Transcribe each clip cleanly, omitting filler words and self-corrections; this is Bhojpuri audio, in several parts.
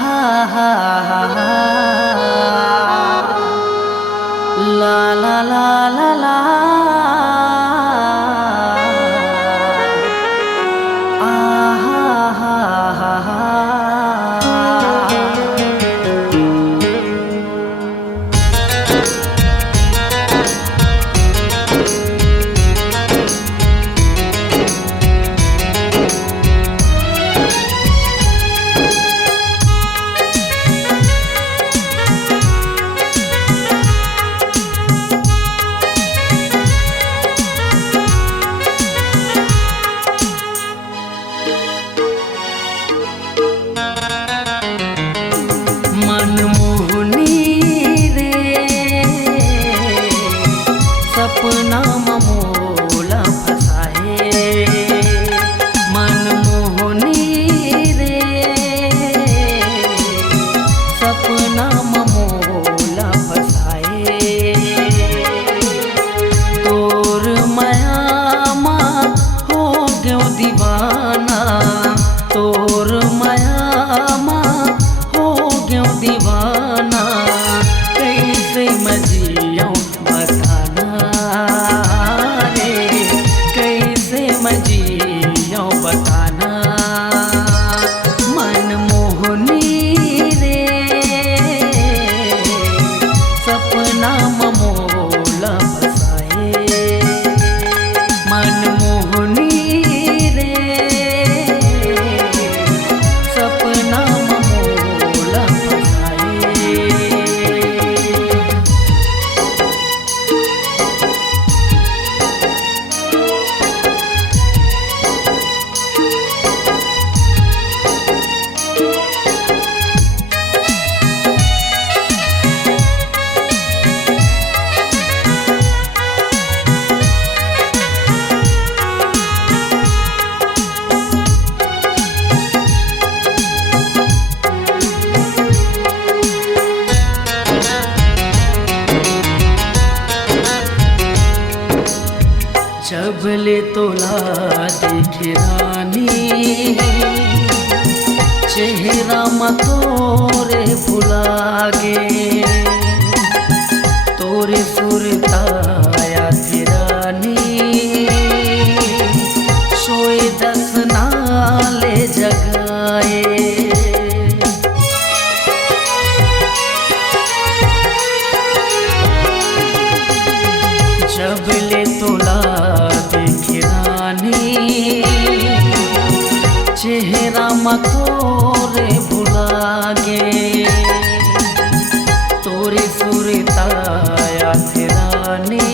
हा हा हा हा ला ला ला ला ला आ हा हा हा हा सपना मोला फसाए मनमोहनी रे सपना मोला फसाए तोर मायामा हो गयो दीवाना तोर मायामा हो गयो दीवाना कैसे मजियों बताना रे कैसे मजियों बताना मनमोहनी रे सपना मोला फसाए मनमोहनी रे सपना मोला फसाए। जब ले तोला देखे रानी चेहरा मतोरे भुलागे तोरे सुरताया थी रानी सोए दस नाले जगाए जब ले तोला चेहरा मतोरे भुलागे तोरे सुरताया थे रानी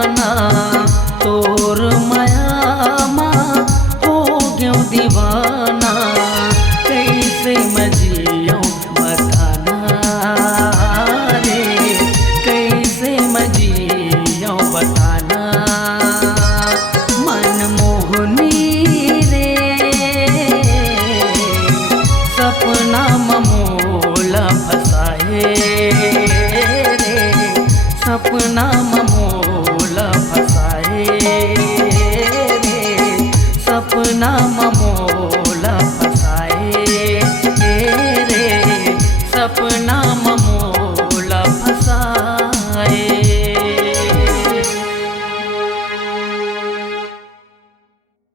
दीवाना तोर माया माँ हो गयो दीवाना कैसे मजियो बताना रे कैसे मजियो बताना मनमोहनी रे सपना ममोला फसाए रे सपना